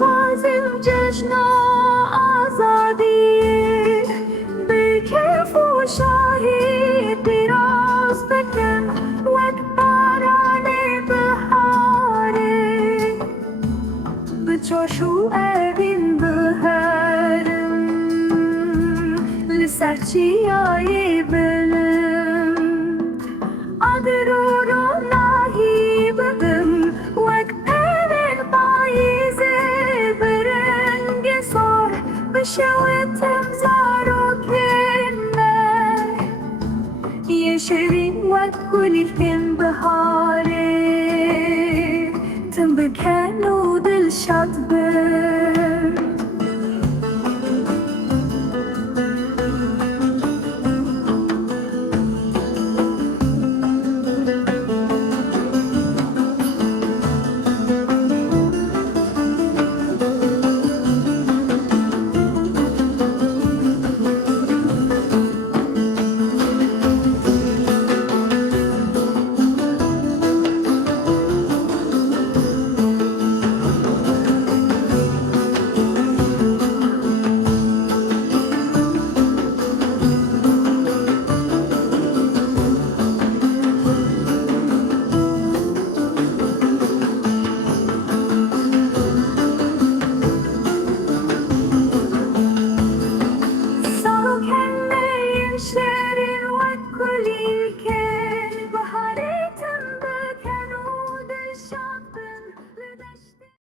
Tazim ceshna azadi bekef u shahi tiraz bekan wak parane bahare bchoshu evin baharim lisarchi ay belim adruro nahi badım wak بشوتم زاروكنا يشرين وكل فين بهاري تنبكان ودل شاطبه